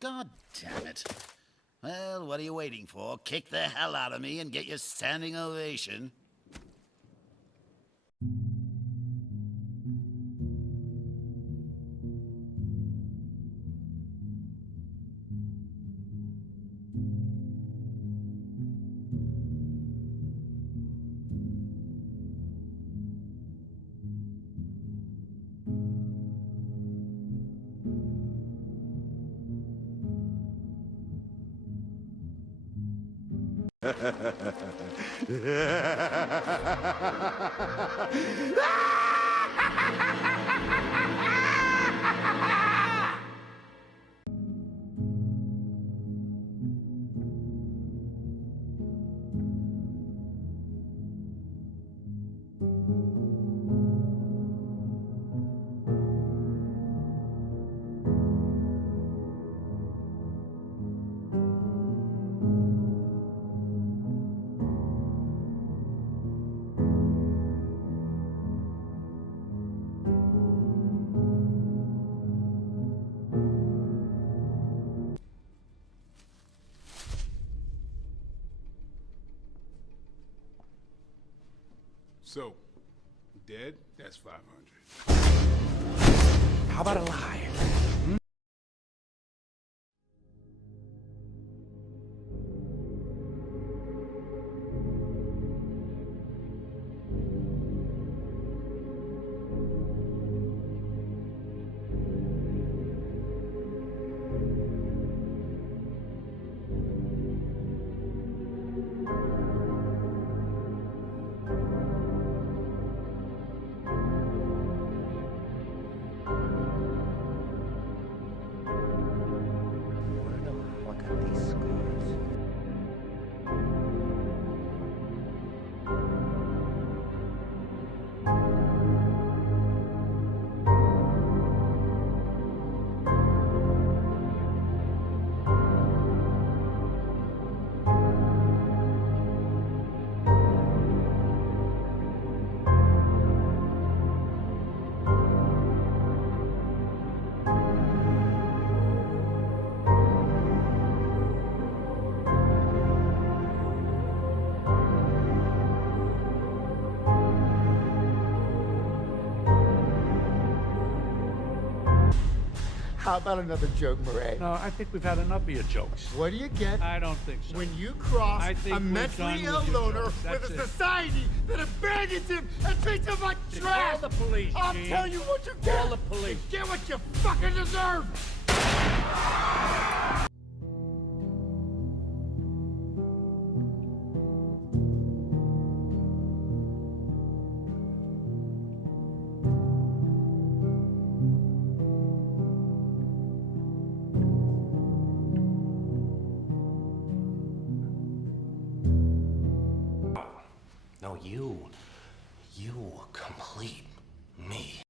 God damn it. Well, what are you waiting for? Kick the hell out of me and get your standing ovation. So, dead? That's 500. How about a lie? Look at these scars. How about another joke, Murray? No, I think we've had enough of your jokes. What do you get I don't think so. when you cross I think a we're mentally done ill with your loner jokes. with That's a it. society that abandons him and treats him like trash? Call the police, I'll Gene. tell you what you get. Call the police. You get what you fucking deserve. No, you complete me.